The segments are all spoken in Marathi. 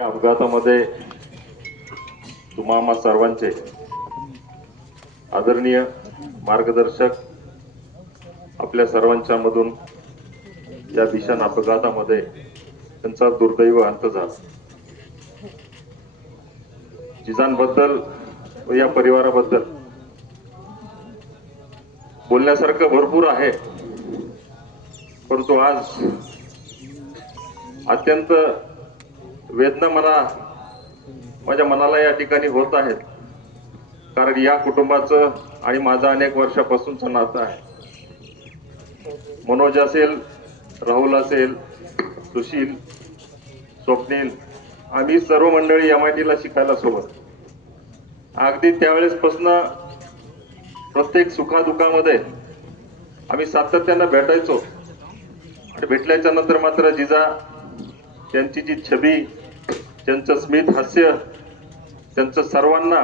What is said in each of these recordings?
या अपघातामध्ये तुम्हा सर्वांचे आदरणीय मार्गदर्शक आपल्या सर्वांच्या मधून या भीषण अपघातामध्ये त्यांचा दुर्दैव अंत झाला। जिजांबद्दल व या परिवाराबद्दल बोलण्यासारखं भरपूर आहे, परंतु आज अत्यंत वेदना माझ्या मनाला या ठिकाणी होत आहेत, कारण या कुटुंबाचं आणि माझं अनेक वर्षापासूनचं नातं आहे। मनोज असेल, राहुल असेल, सुशील, स्वप्नील, आम्ही सर्व मंडळी MIT ला शिकायला सोबत, अगदी त्यावेळेसपासून प्रत्येक सुखादुखामध्ये आम्ही सातत्याने भेटायचो। आणि भेटल्याच्या नंतर मात्र जिजा त्यांची जी छबी, त्यांचं स्मित हास्य, त्यांचं सर्वांना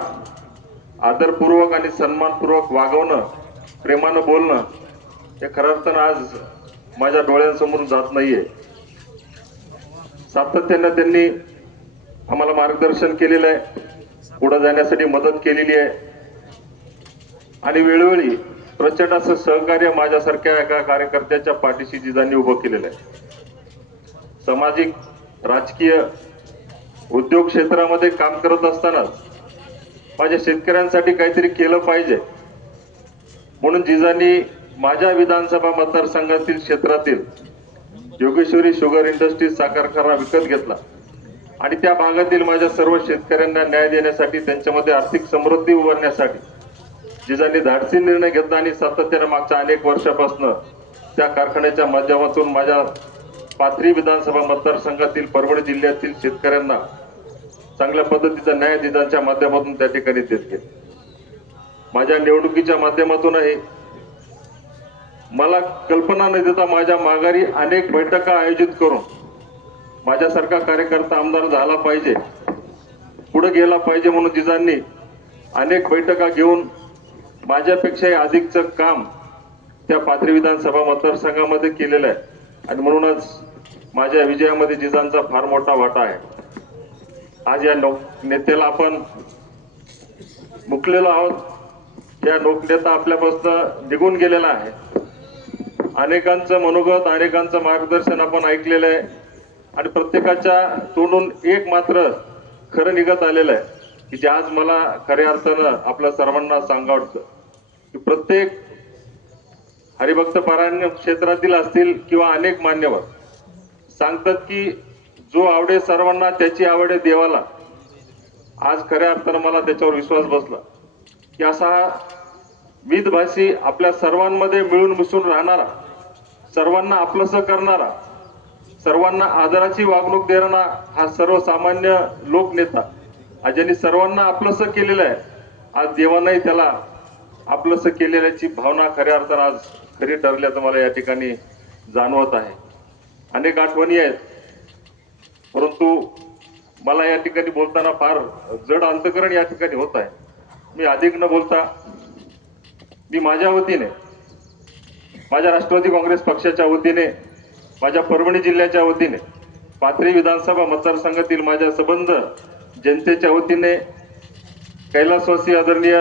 आदरपूर्वक आणि सन्मानपूर्वक वागवणं, प्रेमानं बोलणं, हे खरं अर्थानं आज माझ्या डोळ्यांसमोर जात नाहीये। सातत्याने त्यांनी आम्हाला मार्गदर्शन केलेलं आहे, पुढे जाण्यासाठी मदत केलेली आहे आणि वेळोवेळी प्रचंड असं सहकार्य माझ्यासारख्या एका कार्यकर्त्याच्या पाठीशी जिजांनी उभं केलेलं आहे। सामाजिक, राजकीय, उद्योग क्षेत्रामध्ये काम करत असताना माझ्या शेतकऱ्यांसाठी काहीतरी केलं पाहिजे म्हणून जिजांनी माझ्या विधानसभा मतदारसंघातील क्षेत्रातील योगेश्वरी शुगर इंडस्ट्रीज साखर कारखाना विकत घेतला आणि त्या भागातील माझ्या सर्व शेतकऱ्यांना न्याय देण्यासाठी, त्यांच्यामध्ये आर्थिक समृद्धी उभारण्यासाठी जिजांनी धाडसी निर्णय घेतला आणि सातत्याने मागच्या अनेक वर्षापासून त्या कारखान्याच्या माध्यमातून माझ्या पाथरी विधानसभा मतदारसंघातील परभणी जिल्ह्यातील शेतकऱ्यांना चांगल्या पद्धतीचा न्याय जिजांच्या माध्यमातून त्या ठिकाणी देत गेले। माझ्या निवडणुकीच्या माध्यमातूनही मला कल्पना न देता माझ्या माघारी अनेक बैठका आयोजित करून माझ्यासारखा कार्यकर्ता आमदार झाला पाहिजे, पुढे गेला पाहिजे म्हणून जिजांनी अनेक बैठका घेऊन माझ्यापेक्षाही अधिकचं काम त्या पाथरी विधानसभा मतदारसंघामध्ये केलेलं आहे आणि म्हणूनच माझ्या विजयामध्ये जिजांचा फार मोठा वाटा आहे। आज या नेत्याला आपण मुकलेलो आहोत। या लोकनेता आपल्यापासून निघून गेलेला आहे। अनेकांचं मनोगत, अनेकांचं मार्गदर्शन आपण ऐकलेलं आहे आणि प्रत्येकाच्या तोंडून एक मात्र खरं निघत आलेलं आहे की जे आज मला खऱ्या अर्थानं आपल्या सर्वांना सांगावं वाटतं की प्रत्येक हरिभक्त पारायण क्षेत्रातील असतील किंवा अनेक मान्यवर सांगतात की जो आवडे सर्वांना त्याची आवडे देवाला। आज खऱ्या अर्थानं मला त्याच्यावर विश्वास बसला की असा मितभाषी, आपल्या सर्वांमध्ये मिळून मिसळून राहणारा, सर्वांना आपलंसं करणारा, सर्वांना आदराची वागणूक देणारा हा सर्वसामान्य लोकनेता, ज्यांनी सर्वांना आपलंसं केलेलं आहे, आज देवानाही त्याला आपलंसं केलेल्याची भावना खऱ्या अर्थानं आज खरी ठरल्याचं मला या ठिकाणी जाणवत आहे। अनेक आठवणी आहेत, परंतु मला या ठिकाणी बोलताना फार जड अंतकरण या ठिकाणी होत आहे। मी अधिक न बोलता मी माझ्या वतीने, माझ्या राष्ट्रवादी काँग्रेस पक्षाच्या वतीने, माझ्या परभणी जिल्ह्याच्या वतीने, पाथरी विधानसभा मतदारसंघातील माझ्या संबंध जनतेच्या वतीने कैलासवासी आदरणीय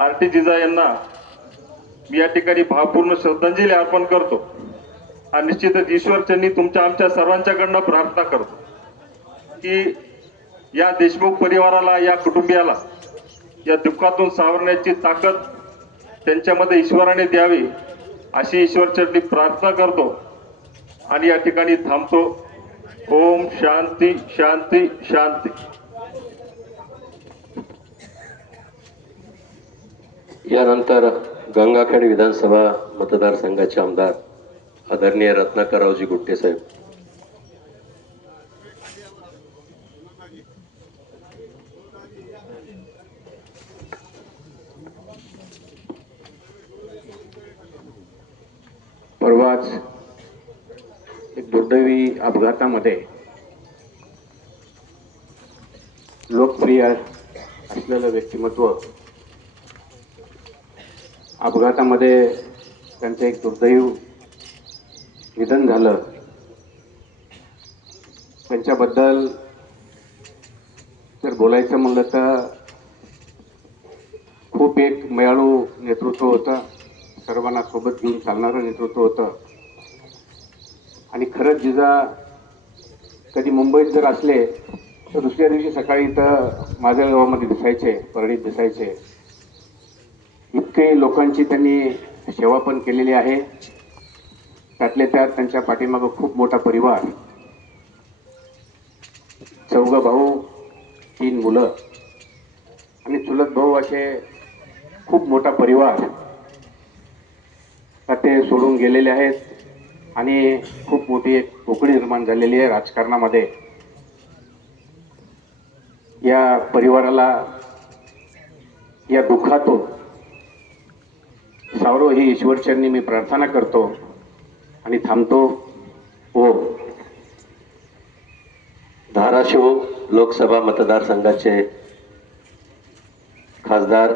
RT जिजा यांना मी या ठिकाणी भावपूर्ण श्रद्धांजली अर्पण करतो आणि निश्चितच ईश्वरचरणी तुमच्या आमच्या सर्वांच्याकडनं प्रार्थना करतो की या देशमुख परिवाराला, या कुटुंबियाला या दुःखातून सावरण्याची ताकद त्यांच्यामध्ये ईश्वराने द्यावी अशी ईश्वरचरणी प्रार्थना करतो आणि या ठिकाणी थांबतो। ओम शांती शांती शांती। यानंतर गंगाखेड विधानसभा मतदारसंघाचे आमदार आदरणीय रत्नाकररावजी गुट्टे साहेब। परवाच एक दुर्दैवी अपघातामध्ये लोकप्रिय असलेलं व्यक्तिमत्व अपघातामध्ये त्यांचं एक दुर्दैव निधन झालं। त्यांच्याबद्दल जर बोलायचं म्हणलं तर खूप एक मयाळू नेतृत्व होतं, सर्वांना सोबत घेऊन चालणारं नेतृत्व होतं. आणि खरंच जिजा कधी मुंबईत जर असले तर दुसऱ्या दिवशी सकाळी इथं माझ्या गावामध्ये दिसायचे, परळीत दिसायचे. इतके लोकांची त्यांनी सेवा पण केलेली आहे. त्यातले त्यात त्यांच्या पाठीमागं खूप मोठा परिवार, 4 भाऊ 3 मुलं आणि चुलत भाऊ, असे खूप मोठा परिवार ते सोडून गेलेले आहेत. आणि खूप मोठी एक पोकळी निर्माण झालेली आहे राजकारणामध्ये. या परिवाराला या दुःखातून सावरो ही ईश्वरचरणी मी प्रार्थना करतो आणि थांबतो. हो. धाराशिव लोकसभा मतदारसंघाचे खासदार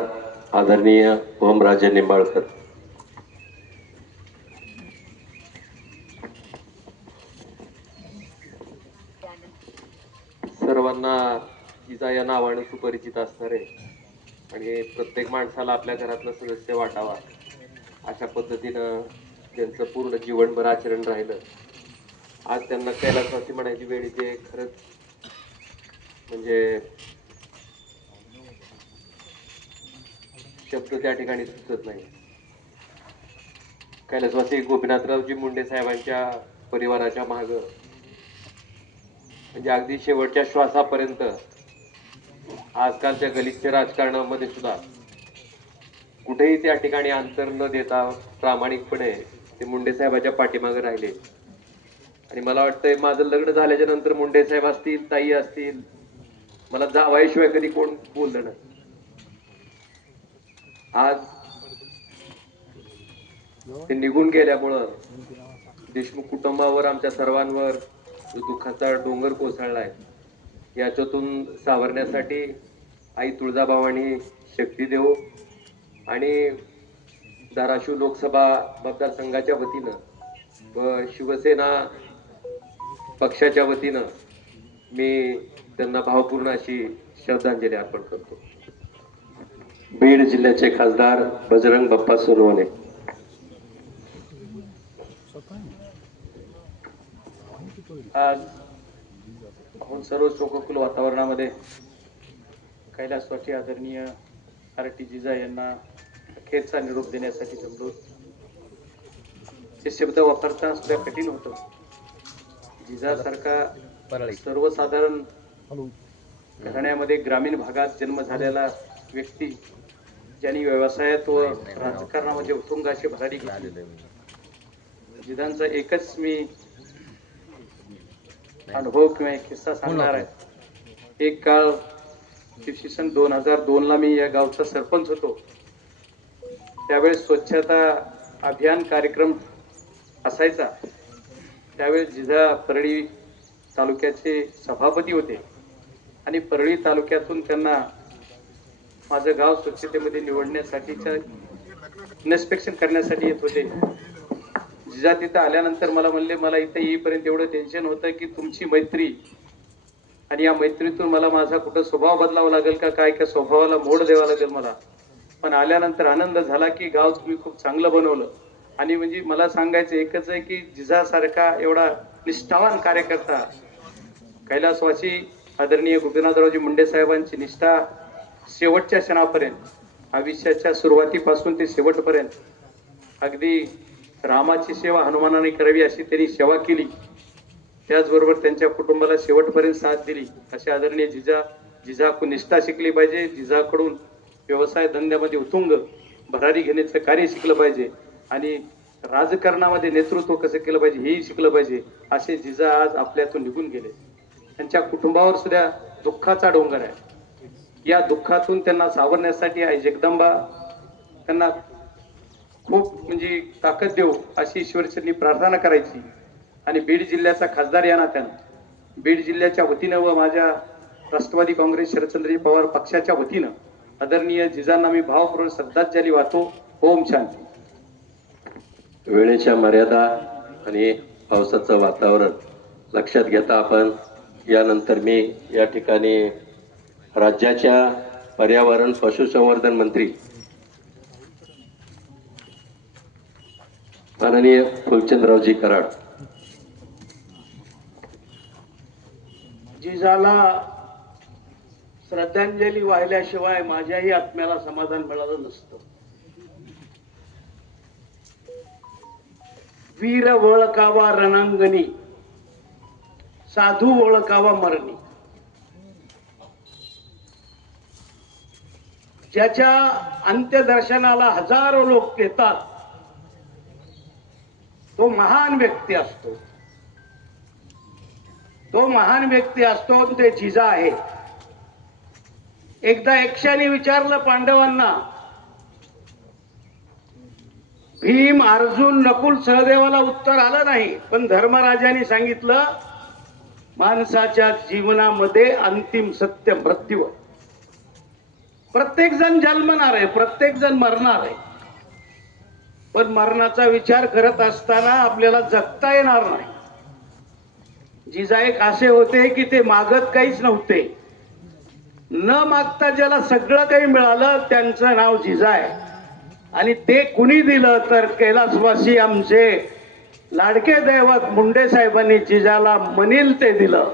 आदरणीय ओमराजे निंबाळकर. सर्वांना जिजा या नावानं सुपरिचित असणार आहे आणि प्रत्येक माणसाला आपल्या घरातला सदस्य वाटावा अशा पद्धतीनं त्यांचं पूर्ण जीवनभर आचरण राहिलं. आज त्यांना कैलासवासी म्हणायची वेळ येते. खरंच म्हणजे शब्द त्या ठिकाणी सुचत नाही. कैलासवासी गोपीनाथरावजी मुंडे साहेबांच्या परिवाराच्या माग म्हणजे अगदी शेवटच्या श्वासापर्यंत आजकालच्या गलिच्छ राजकारणामध्ये सुद्धा कुठेही त्या ठिकाणी अंतर न देता प्रामाणिकपणे ते मुंडे साहेबांच्या पाठीमागे राहिले. आणि मला वाटतंय माझं लग्न झाल्याच्या नंतर मुंडे साहेब असतील, ताई असतील, मला जावायशिवाय कधी कोण बोललं नाही. आज ते निघून गेल्यामुळं देशमुख कुटुंबावर, आमच्या सर्वांवर जो दुःखाचा डोंगर कोसळलाय, याच्यातून सावरण्यासाठी आई तुळजाभवानी शक्ती देवो आणि धाराशिव लोकसभा मतदारसंघाच्या वतीनं व शिवसेना पक्षाच्या वतीनं मी त्यांना भावपूर्ण अशी श्रद्धांजली अर्पण करतो. बीड जिल्ह्याचे खासदार बजरंग बाप्पा सोनवणे. आज आपण सर्व शोककुल वातावरणामध्ये कैलासवासी आदरणीय आरटी जिजा यांना अखेरचा निरोप देण्यासाठी जमलो. ते शब्द वापरता सुद्धा कठीण होतं. जिजासारखा सर्वसाधारण घराण्यामध्ये ग्रामीण भागात जन्म झालेला व्यक्ती, ज्यांनी व्यवसायात व राजकारणामध्ये उत्तुंग अशी भरारी घेतली. जिजांचा एकच मी अनुभव किंवा एक किस्सा सांगणार आहे. एक काळ इसवी सन 2002 मी या गावचा सरपंच होतो. त्यावेळेस स्वच्छता अभियान कार्यक्रम असायचा. त्यावेळेस जिजा परळी तालुक्याचे सभापती होते आणि परळी तालुक्यातून त्यांना माझं गाव स्वच्छतेमध्ये निवडण्यासाठीच्या इन्स्पेक्शन करण्यासाठी येत होते. जिजा तिथं आल्यानंतर मला म्हणले, मला इथं येईपर्यंत एवढं टेन्शन होतं की तुमची मैत्री आणि या मैत्रीतून मला माझा कुठं स्वभाव बदलावा लागेल का काय, का स्वभावाला मोड द्यावा लागेल मला. पण आल्यानंतर आनंद झाला की गाव तुम्ही खूप चांगलं बनवलं. आणि म्हणजे मला सांगायचं एकच आहे की जिजासारखा एवढा निष्ठावान कार्यकर्ता, कैलासवासी आदरणीय गोपीनाथरावजी मुंडे साहेबांची निष्ठा शेवटच्या क्षणापर्यंत, आयुष्याच्या सुरुवातीपासून ते शेवटपर्यंत, अगदी रामाची सेवा हनुमानाने करावी अशी त्यांनी सेवा केली. त्याचबरोबर त्यांच्या कुटुंबाला शेवटपर्यंत साथ दिली. असे आदरणीय जिजाकडून निष्ठा शिकली पाहिजे. जिजाकडून व्यवसाय धंद्यामध्ये उत्तुंग भरारी घेण्याचं कार्य शिकलं पाहिजे आणि राजकारणामध्ये नेतृत्व कसं केलं पाहिजे हेही शिकलं पाहिजे. असे जिजा आज आपल्यातून निघून गेले. त्यांच्या कुटुंबावर सुद्धा दुःखाचा डोंगर आहे. या दुःखातून त्यांना सावरण्यासाठी आई जगदंबा त्यांना खूप म्हणजे ताकद देऊ अशी ईश्वरचरणी प्रार्थना करायची. आणि बीड जिल्ह्याचा खासदार या नात्यानं बीड जिल्ह्याच्या वतीनं व माझ्या राष्ट्रवादी काँग्रेस शरदचंद्रजी पवार पक्षाच्या वतीनं आदरणीय जिजांना मी भावपूर्ण श्रद्धांजली वाहतो. ओम शांती. वेळेच्या मर्यादा आणि पावसाचं वातावरण लक्षात घेता आपण यानंतर मी या ठिकाणी राज्याच्या पर्यावरण पशुसंवर्धन मंत्री माननीय फुलचंदरावजी कराड. जिजाला श्रद्धांजली वाहिल्याशिवाय माझ्याही आत्म्याला समाधान मिळालं नसतं. वीर ओळखावा रणांगणी, साधू ओळखावा मरणी. ज्याच्या अंत्यदर्शनाला हजारो लोक येतात तो महान व्यक्ती असतो. तो महान व्यक्ती असतो ते जिजा आहे. एकदा एकशाने विचारलं पांडवांना, भीम अर्जुन नकुल सहदेवाला उत्तर आलं नाही, पण धर्मराजाने सांगितलं माणसाच्या जीवनामध्ये अंतिम सत्य मृत्यू आहे. प्रत्येक जण जन्मणार आहे, प्रत्येक जण मरणार आहे, पण मरणाचा विचार करत असताना आपल्याला जगता येणार नाही. जिजाईक असे होते की ते मागत काहीच नव्हते. न मागता ज्याला सगळं काही मिळालं त्यांचं नाव जिजा आहे. आणि ते कुणी दिलं तर कैलासवासी आमचे लाडके दैवत मुंडे साहेबांनी जिजाला म्हणील ते दिलं.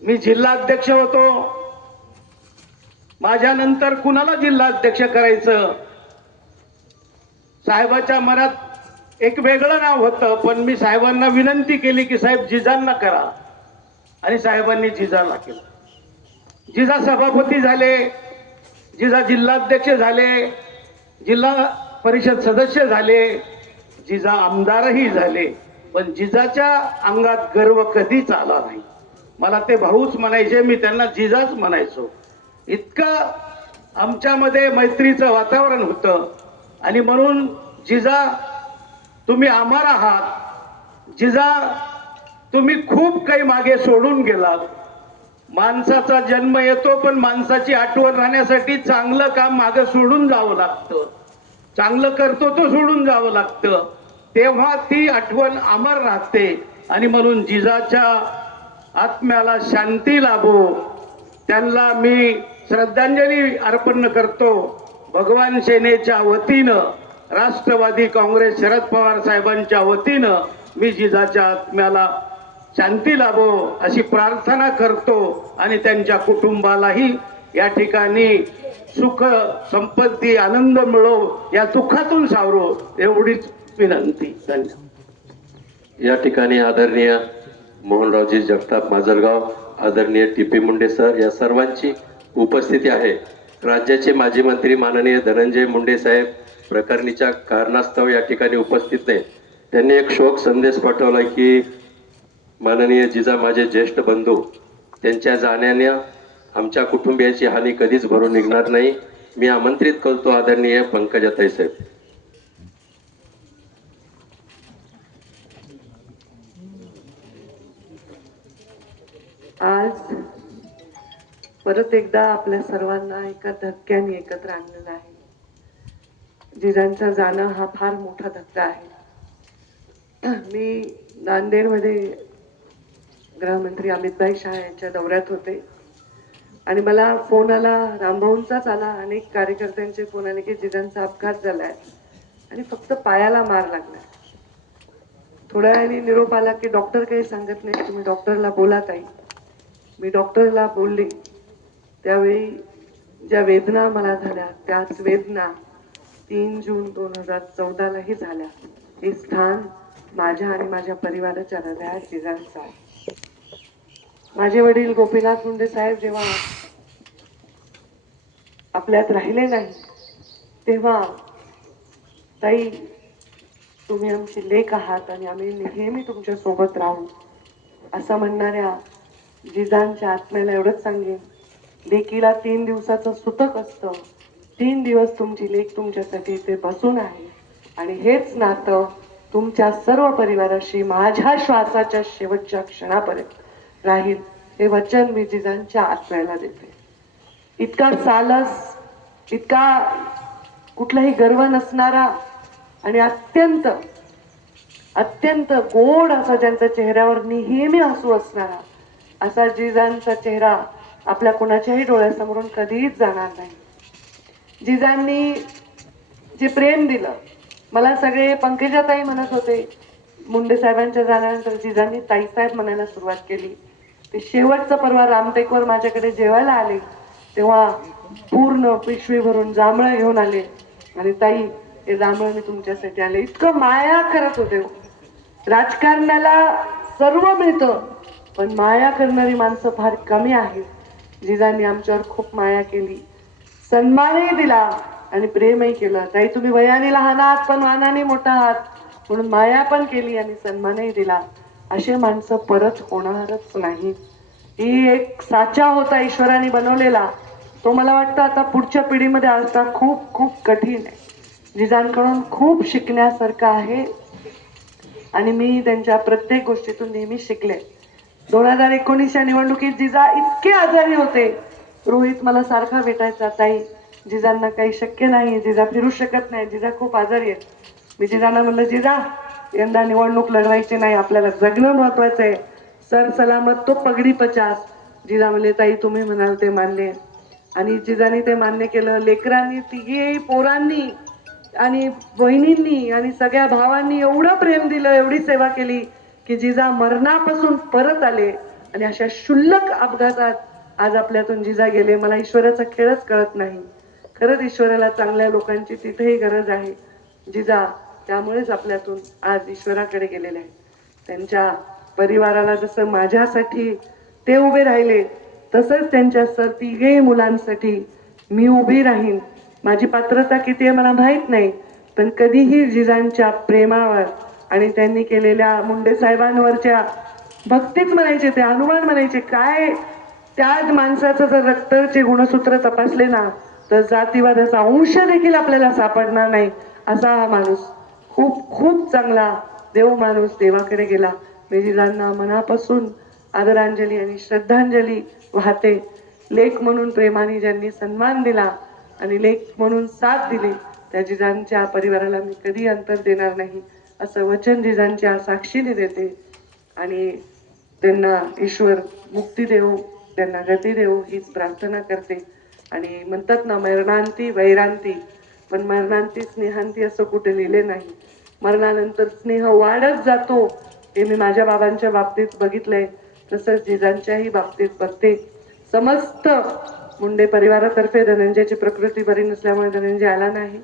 मी जिल्हाध्यक्ष होतो, माझ्या नंतर कुणाला जिल्हाध्यक्ष करायचं, साहेबाच्या मनात एक वेगळं नाव होतं, पण मी साहेबांना विनंती केली की साहेब जिजांना करा, आणि साहेबांनी जिजाला केलं. जिजा सभापती झाले, जिजा जिल्हाध्यक्ष झाले, जिल्हा परिषद सदस्य झाले, जिजा आमदारही झाले, पण जिजाच्या अंगात गर्व कधीच आला नाही. मला ते भाऊच म्हणायचे, मी त्यांना जिजाच म्हणायचो. इतकं आमच्यामध्ये मैत्रीचं वातावरण होतं. आणि म्हणून जिजा तुम्ही अमर आहात. जिजा तुम्ही खूप काही मागे सोडून गेलात. माणसाचा जन्म येतो, पण माणसाची आठवण राहण्यासाठी चांगलं काम मागे सोडून जावं लागतं. चांगलं करतो तो सोडून जावं लागतं, तेव्हा ती आठवण अमर राहते. आणि म्हणून जिजाच्या आत्म्याला शांती लाभो, त्यांना मी श्रद्धांजली अर्पण करतो. भगवान सेनेच्या वतीनं, राष्ट्रवादी काँग्रेस शरद पवार साहेबांच्या वतीनं मी जिजाच्या आत्म्याला शांती लाभो अशी प्रार्थना करतो. आणि त्यांच्या कुटुंबालाही या ठिकाणी सुख संपत्ती आनंद मिळो, या दुःखातून सावरो, एवढीच विनंती. धन्यवाद. या ठिकाणी आदरणीय मोहनरावजी जगताप माजलगाव, आदरणीय टी.पी. मुंडे सर या सर्वांची उपस्थिती आहे. राज्याचे माजी मंत्री माननीय धनंजय मुंडे साहेब प्रकरणीच्या कारणास्तव या ठिकाणी उपस्थित नाही. त्यांनी एक शोक संदेश पाठवला की माननीय जिजा माझे ज्येष्ठ बंधू, त्यांच्या जाण्याने आमच्या कुटुंबियाची हानी कधीच भरून निघणार नाही. मी आमंत्रित करतो आदरणीय पंकजाताई साहेब. आज परत एकदा आपल्या सर्वांना एका धक्क्याने एकत्र आणलेलं आहे. जिजांचं जाणं हा फार मोठा धक्का आहे. मी नांदेडमध्ये गृहमंत्री अमितभाई शहा यांच्या दौऱ्यात होते आणि मला फोन आला, रामभाऊंचाच आला, अनेक कार्यकर्त्यांचे फोन आले की जिजांचा अपघात झालाय आणि फक्त पायाला मार लागलाय. थोड्या वेळाने निरोप आला की डॉक्टर काही सांगत नाही, तुम्ही डॉक्टरला बोला ताई. मी डॉक्टरला बोलली. त्यावेळी ज्या वेदना मला झाल्या त्याच वेदना 3 जून 2014लाही झाल्या. हे स्थान माझ्या आणि माझ्या परिवाराच्या हृदयात जिजांचं आहे. माझे वडील गोपीनाथ मुंडे साहेब जेव्हा आपल्यात राहिले नाही तेव्हा, ताई तुम्ही आमची लेक आहात आणि आम्ही नेहमी तुमच्या सोबत राहू असं म्हणणाऱ्या जिजांच्या आत्म्याला एवढंच सांगेन, लेकीला 3 दिवसाचं सुतक असतं. 3 दिवस तुमची लेक तुमच्यासाठी इथे बसून आहे आणि हेच नातं तुमच्या सर्व परिवाराशी माझ्या श्वासाच्या शेवटच्या क्षणापर्यंत राहील, हे वचन मी जिजांच्या आत्म्याला देते. इतका सालस, इतका कुठलाही गर्व नसणारा आणि अत्यंत अत्यंत गोड असा ज्यांच्या चेहऱ्यावर नेहमी हसू असणारा असा जिजांचा चेहरा आपल्या कोणाच्याही डोळ्यासमोरून कधीच जाणार नाही. जिजांनी जे प्रेम दिलं, मला सगळे पंकजाताई म्हणत होते, मुंडे साहेबांच्या जाण्यानंतर जिजांनी ताईसाहेब म्हणायला सुरुवात केली. ते शेवटचं परवा रामटेकवर माझ्याकडे जेवायला आले तेव्हा पूर्ण पिशवी भरून जांभळं घेऊन आले आणि ताई हे जांभळं मी तुमच्यासाठी आले. इतकं माया करत होते. राजकारणाला सर्व मिळतं पण माया करणारी माणसं फार कमी आहेत. जिजांनी आमच्यावर खूप माया केली, सन्मानही दिला आणि प्रेमही केलं. ताई तुम्ही वयाने लहान आहात पण मानाने मोठा आहात, म्हणून माया पण केली आणि सन्मानही दिला. असे माणसं परत होणारच नाही. ही एक साचा होता ईश्वराने बनवलेला, तो मला वाटतं आता पुढच्या पिढीमध्ये असता खूप खूप कठीण आहे. जिजांकडून खूप शिकण्यासारखं आहे आणि मी त्यांच्या प्रत्येक गोष्टीतून नेहमी शिकले. 2019च्या निवडणुकीत जिजा इतके आजारी होते, रोहित मला सारखा भेटायचा, ताई जिजांना काही शक्य नाही, जिजा फिरू शकत नाही, जिजा खूप आजारी आहेत. मी जिजांना म्हणलं, जिजा यंदा निवडणूक लढवायची नाही, आपल्याला जगणं महत्वाचं आहे, सर सलामत तो पगडी 50. जिजा म्हणले, ताई तुम्ही म्हणाल ते मान्य. आणि जिजांनी ते मान्य केलं. लेकरांनी, तिघी पोरांनी आणि बहिणींनी आणि सगळ्या भावांनी एवढं प्रेम दिलं, एवढी सेवा केली की जिजा मरणापासून परत आले आणि अशा क्षुल्लक अपघातात आज आपल्यातून जिजा गेले. मला ईश्वराचा खेळच कळत नाही. खरंच ईश्वराला चांगल्या लोकांची तिथेही गरज आहे. जिजा त्यामुळेच आपल्यातून आज ईश्वराकडे गेलेले आहे. त्यांच्या परिवाराला जसं माझ्यासाठी ते उभे राहिले तसंच त्यांच्या तिघेही मुलांसाठी मी उभी राहीन. माझी पात्रता किती आहे मला माहित नाही, पण कधीही जिजांच्या प्रेमावर आणि त्यांनी केलेल्या मुंडे साहेबांवरच्या भक्तीच म्हणायचे, ते हनुमान म्हणायचे, काय त्याच माणसाचं जर रक्ताचे गुणसूत्र तपासले ना तर जातीवादाचा अंश देखील आपल्याला सापडणार नाही. असा हा माणूस खूप खूप चांगला देव माणूस देवाकडे गेला. मी जिजांना मनापासून आदरांजली आणि श्रद्धांजली वाहते. लेख म्हणून प्रेमाने ज्यांनी सन्मान दिला आणि लेख म्हणून साथ दिली त्या जिजांच्या परिवाराला मी कधी अंतर देणार नाही असं वचन जिजांच्या साक्षीने देते. आणि त्यांना ईश्वर मुक्ती देवो, त्यांना गती देवो हीच प्रार्थना करते. आणि म्हणतात ना, मरणांती वैरांती, पण मरणांती स्नेहांती असं कुठे लिहिले नाही. मरणानंतर स्नेह वाढत जातो हे मी माझ्या बाबांच्या बाबतीत बघितलंय, तसंच जिजांच्याही बाबतीत बघते. समस्त मुंडे परिवारातर्फे, धनंजयची प्रकृती बरी नसल्यामुळे धनंजय आला नाही,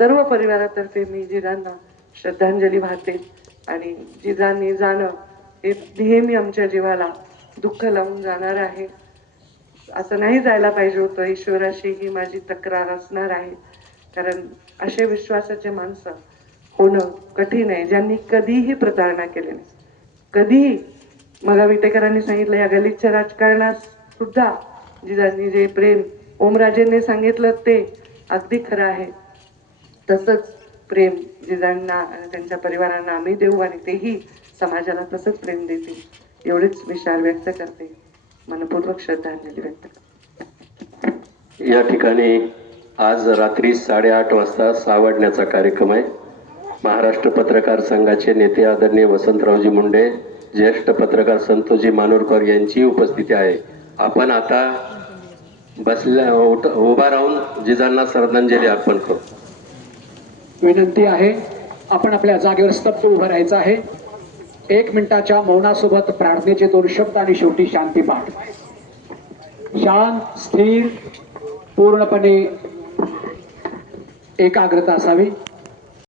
सर्व परिवारातर्फे मी जिजांना श्रद्धांजली वाहते. आणि जिजांनी जाणं हे नेहमी आमच्या जीवाला दुःख लावून जाणार आहे. असं नाही जायला पाहिजे होतं. ईश्वराशी ही माझी तक्रार असणार आहे, कारण असे विश्वासाचे माणसं होणं कठीण आहे, ज्यांनी कधीही प्रतारणा केली नाही, कधीही. मला विटेकरांनी सांगितलं, या गलिच्छ राजकारणात सुद्धा जिजांनी जे प्रेम, ओमराजेंनी सांगितलं ते अगदी खरं आहे. तसंच प्रेम जिजांना आणि त्यांच्या परिवारांना आम्ही देऊ आणि तेही समाजाला तसंच प्रेम देतील, एवढेच विचार व्यक्त करते. मनपूर्वक श्रद्धांजली व्यक्त करते. या ठिकाणी आज रात्री 8:30 वाजता सावडण्याचा कार्यक्रम आहे. महाराष्ट्र पत्रकार संघाचे नेते आदरणीय वसंतरावजी मुंडे, ज्येष्ठ पत्रकार संतोषजी मानोरकर यांची उपस्थिती आहे. आपण आता उभा राहून जिजांना श्रद्धांजली अर्पण करू. विनंती आहे, आपण आपल्या जागेवर स्तब्ध उभं राहायचं आहे. 1 मिनिटाच्या मौनासोबत प्रार्थनेचे 2 शब्द आणि शेवटी शांती पाठ. शांत, स्थिर, पूर्णपणे एकाग्रता असावी.